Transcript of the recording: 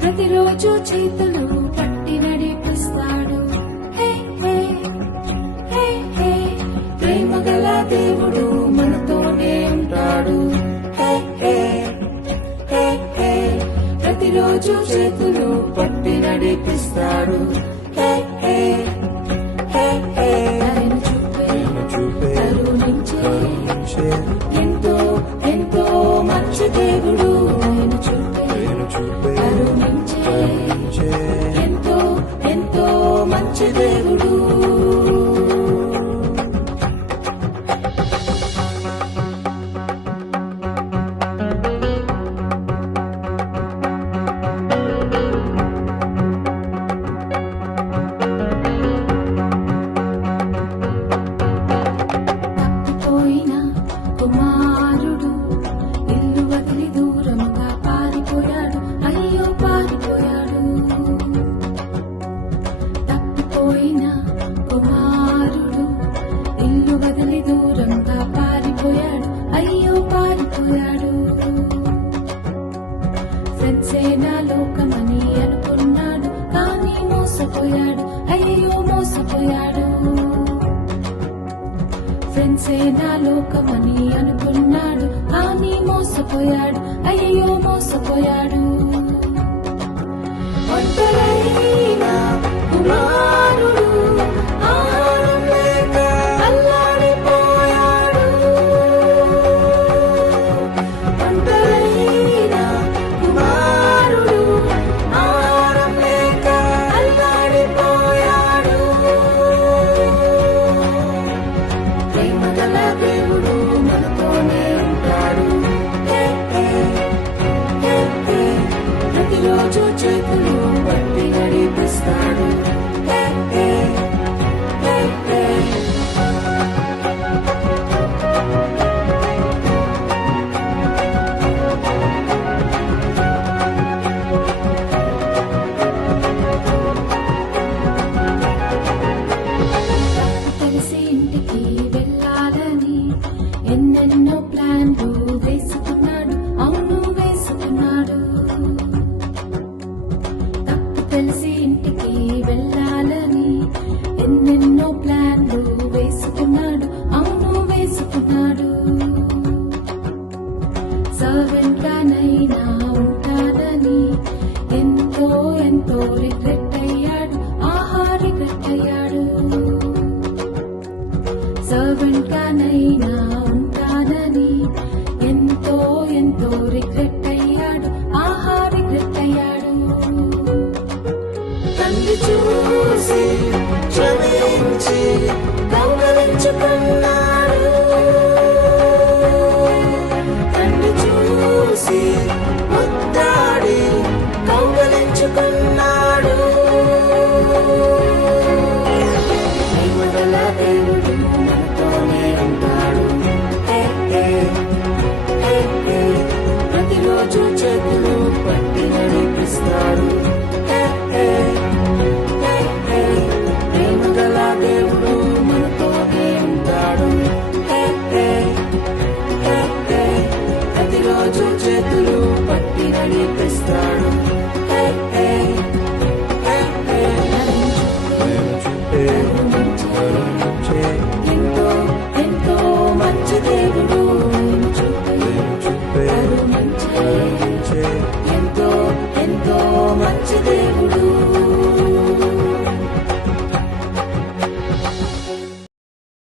ప్రతిరోజు చేతులు పట్టి నడిపిస్తాడు. ప్రేమ గల దేవుడు మనతోనే ఉంటాడు. ప్రతిరోజు చేతులు పట్టి నడిపిస్తాడు. కరుణించే ఎంతో ఎంతో మంచి దేవుడు. కరుణించే ఎంతో ఎంతో మంచి దేవుడు. తప్పిపోయిన కుమారుడు ఇల్లు వదిలి దూరముగా పారిపోయాడు. అయ్యో పారిపోయాడు. తప్పిపోయిన కుమారుడు ఇల్లు వదిలి దూరంగా పారిపోయాడు. అయ్యో పారిపోయాడు. ఫ్రెండ్సేనా లోకమని అనుకున్నాడు, కానీ మోసపోయాడు. అయ్యో మోసపోయాడు. ఫ్రెండ్సేనా లోకమని అనుకున్నాడు, కానీ మోసపోయాడు. అయ్యో మోసపోయాడు. ఒంటరైన కుమారుడు ఆహారం లేక అల్లాడిపోయాడు. ఒంటరైన కుమారుడు ఆహారం లేక అల్లాడిపోయాడు. ప్రేమ గల దేవుడు మనతోనే ఉంటాడు. ప్రతిరోజు చేతులు పట్టి నడిపిస్తాడు. తెలిసి ఇంటికి వెళ్ళాలని ఎన్నెన్నో ప్లాన్లు వేసుకున్నాడు. అవును వేసుకున్నాడు. తప్పు తెలిసి ఇంటికి వెళ్ళాలని ఎన్నెన్నో ప్లాన్లు వేసుకున్నాడు. అవును వేసుకున్నాడు. సర్వెంట్ గానైనా ఉంటానని ఎంతో ఎంతో రిగ్రెట్ అయ్యాడు. ఆహా రిగ్రెట్ అయ్యాడు. సర్వెంట్ గానైనా ఉంటానని ఎంతో ఎంతో రిగ్రెట్ అయ్యాడు. ఆహా రిగ్రెట్ అయ్యాడు. తండ్రి చూసి క్షమించి